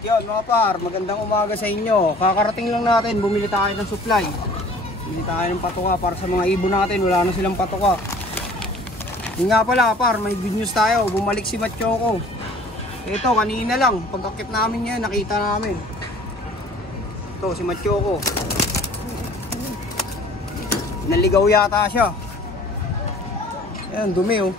Yon mga par, magandang umaga sa inyo. Kakarating lang natin, bumili tayo ng supply. Bumili tayo ng patuka para sa mga ibon natin, wala na silang patuka. Yun nga pala par, may good news tayo, bumalik si Machoco. Ito, kanina lang, pag-akit namin yan, nakita namin. Ito, si Machoco. Naligaw yata siya. Ayan, dumi oh.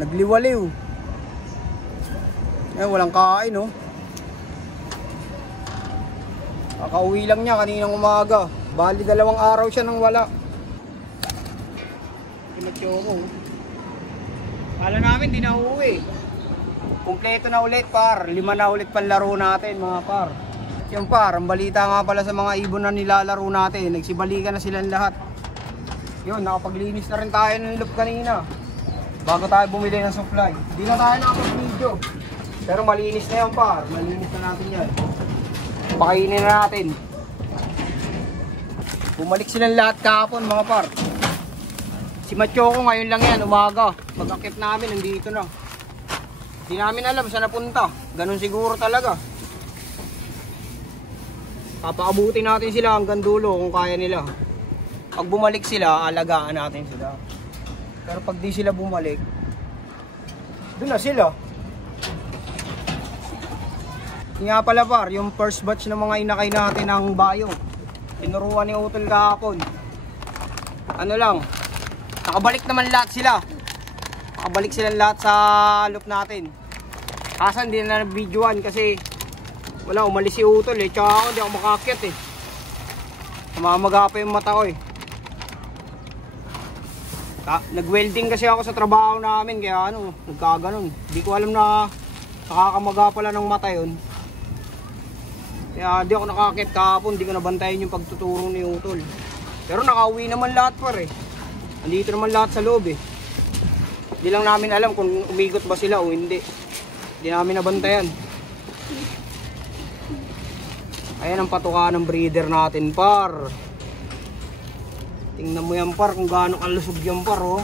Nagliwaliw. Eh, walang kain oh. Kakauwi lang niya kaninang umaga. Bali 2 araw siya nang wala. Machoco. Kala namin di na uuwi. Kumpleto na ulit par. 5 na ulit panlaro natin mga par. Yung par, ang balita nga pala sa mga ibon na nilalaro natin, nagsibalikan na silang lahat. Yun, nakapaglinis na rin tayo ng loop kanina bago tayo bumili ng supply. Hindi na tayo nakapag-video, pero malinis na yan par. Malinis na natin yan. Pakainin na natin. Bumalik silang lahat kahapon mga par. Si Machoco ngayon lang yan, umaga. Pag-akit namin, nandito na. Hindi namin alam saan napunta. Ganun siguro talaga. Papaabutin natin sila hanggang dulo kung kaya nila. Pag bumalik sila, alagaan natin sila. Pero pag di sila bumalik, doon na sila. Nga pala par, yung first batch ng mga inakay natin ng bayong, tinuruan ni Utol kahapon. Ano lang, nakabalik naman lahat sila. Nakabalik sila lahat sa loop natin. Kaso hindi na nag-videoan kasi wala, umalis si Utol eh. Tsaka ako, hindi ako makakyat eh. Namamaga pa yung mata ko eh. Nag-welding kasi ako sa trabaho namin, kaya ano, nagkaganon. Hindi ko alam na nakakamaga pala ng mata yun. Kaya di ako nakakit kahapon, di ko nabantayan yung pagtuturo ni Utol. Pero nakauwi naman lahat par eh. Andito naman lahat sa loob eh. Hindi lang namin alam kung umigot ba sila o hindi. Hindi namin nabantayan. Ayan ang patuka ng breeder natin par. Tingnan mo yan par kung gaano kalusog yan par oh.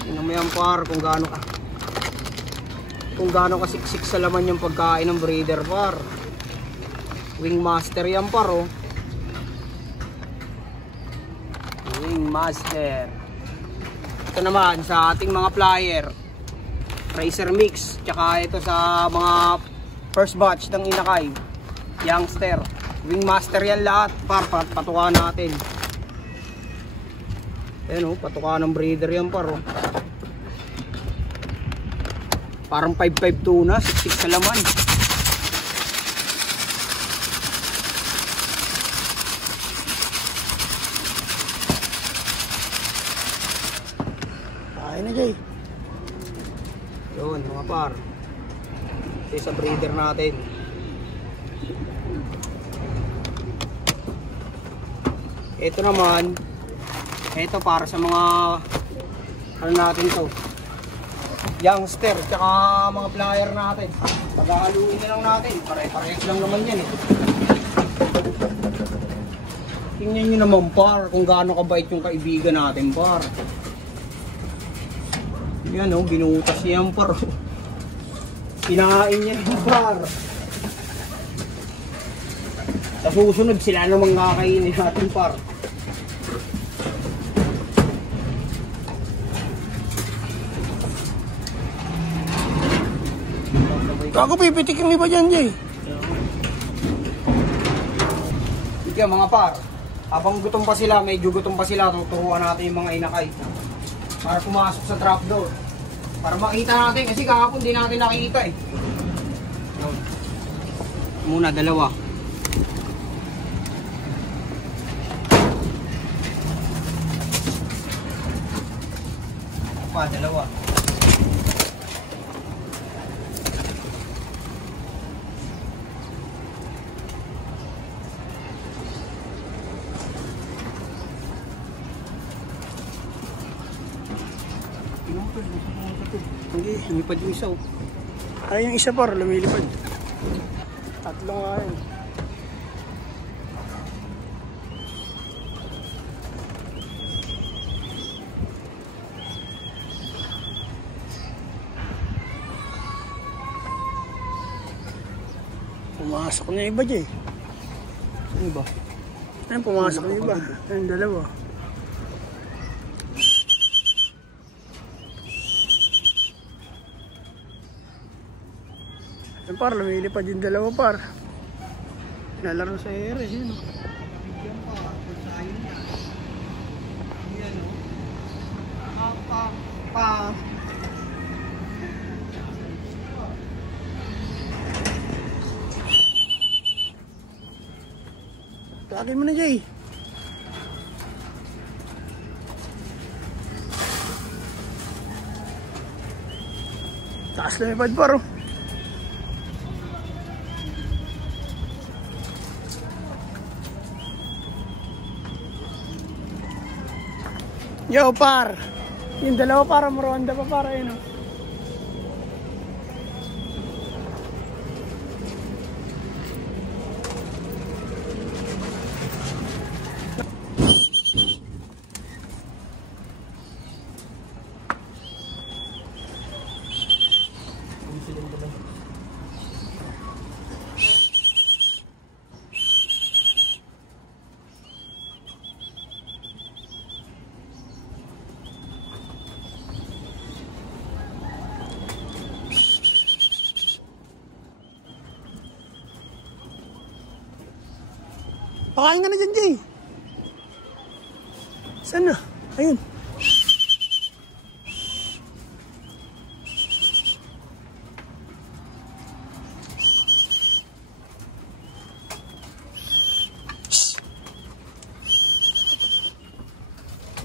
Tingnan mo yan par kung gaano kasiksik sa laman yung pagkain ng breeder par. Wing master yan par oh. Wing master. Ito naman sa ating mga flyer, Racer Mix, tsaka ito sa mga first batch ng inakay, youngster, wing master yan lahat par, patuka natin. Ayan o, patuka ng breeder yan par o. Parang 552 na, siksik sa laman. Ayun na Jay. Yun mga par. Ito sa breeder natin. Ito naman, ito para sa mga ano natin to, youngster, tsaka mga flyer natin. Pag-aaluin na lang natin, pare-parehas lang naman yan eh. Tingnan nyo naman par kung gaano kabait yung kaibigan natin par. Yan o, binutas niya yung par. Kinain niya yung par. Sa susunod sila namang kakainin natin par. Ako pipitikin mo ba dyan, Jay? Sige mga par, habang gutom pa sila, medyo gutom pa sila, tuturuan natin yung mga inakay para pumasok sa trapdoor, para makita natin, kasi kahapon di natin nakikita eh. Muna, 2. Pa, 2. Hindi. Lumipad yung isa oh. Ay, yung isa par, lumilipad. 3 nga yun. Pumasok na yung iba dyan. Ano ba? Ayun, pumasok na yung iba. Ayun, dalawa. Ayun par, lumilipad yung dalawa par. Nalaro sa Eres yun. Bigyan pa, kung sa'yo niya. Yan o. Pa. Lagi mo na Jay. Taas lumipad par oh. Yo par. Yung dalawa para maronda pa para yun oh. Pakain ka na dyan, Jay. Saan na? Ayun.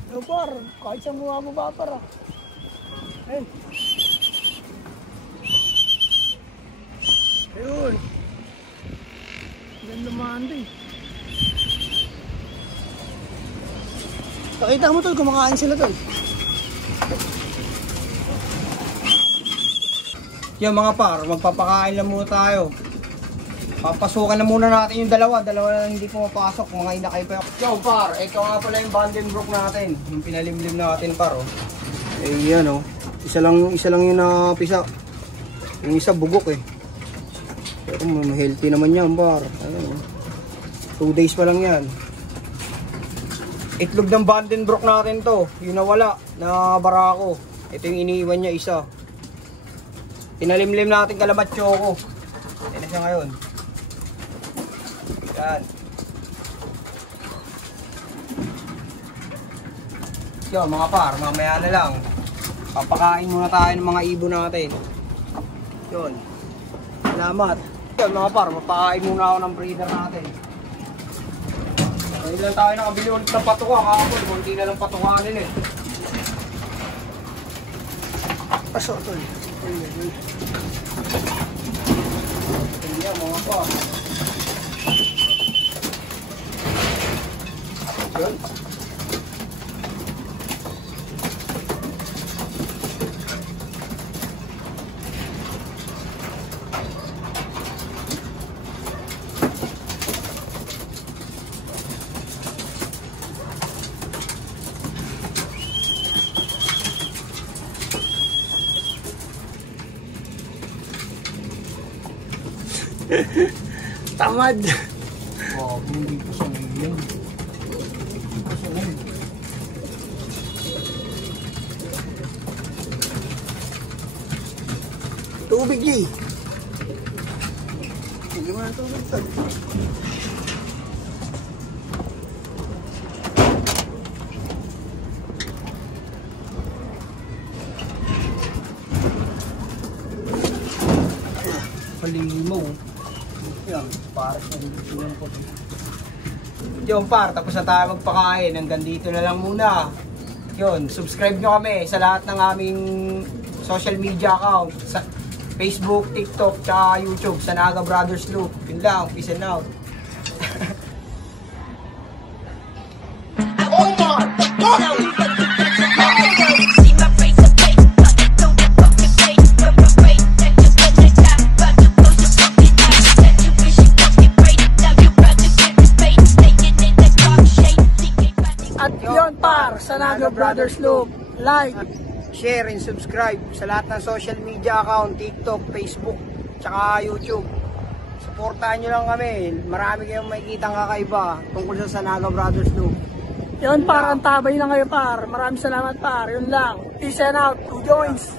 Yo, par. Kahit saan bumababa, par. Ayun. Ayun. Diyan naman din. Pakita mo tol, kumakain sila tol. Yung mga par, magpapakain lang muna tayo. Papasukan na muna natin yung dalawa na hindi pumapasok, mga inakay pa. Yo par, ito nga pala yung Vandenbroek natin. Yung pinalimlim natin par oh. Eh yan oh. Isa lang yung napisa. Yung isa bugok eh. Pero healthy naman yan par. Ayun oh. 2 days pa lang yan. Itlog ng Vandenbroek natin to. Yung nawala na barako. Ito yung iniiwan niya isa. Pinalimlim natin kalabat choco. Yan na siya ngayon. Yan. Yo mga par, mamaya na lang. Papakain muna tayo ng mga ibon natin. Yun. Salamat. Yun mga par, papakain muna ako ng breeder natin. Ngayon lang tayo nakabili ulit ng patuka kahapon. Kunti na lang patukanin eh. Pasok tol. Hindi yan mga par. Yun. Tamad. Wow, hindi ko siya ngayon. Tubig Jay. Hindi mo na tubig tol. Palimaw. Yan, para sa yung po. Yung par, tapos na tayo magpakain. Hanggang dito na lang muna. Yun, subscribe nyo kami sa lahat ng aming social media account. Sa Facebook, TikTok, tsaka YouTube. Sanaga Brothers Loop. Yun lang, peace and out. At yun par, Sanaga Brothers Loop. Like, Share and subscribe sa lahat ng social media account, TikTok, Facebook, tsaka YouTube. Supportahan nyo lang kami. Marami kayong makikitang kakaiba tungkol sa Sanaga Brothers Loop. Yun par, ang tabay na kayo par. Maraming salamat par. Yun lang. Peace and out. Two joints.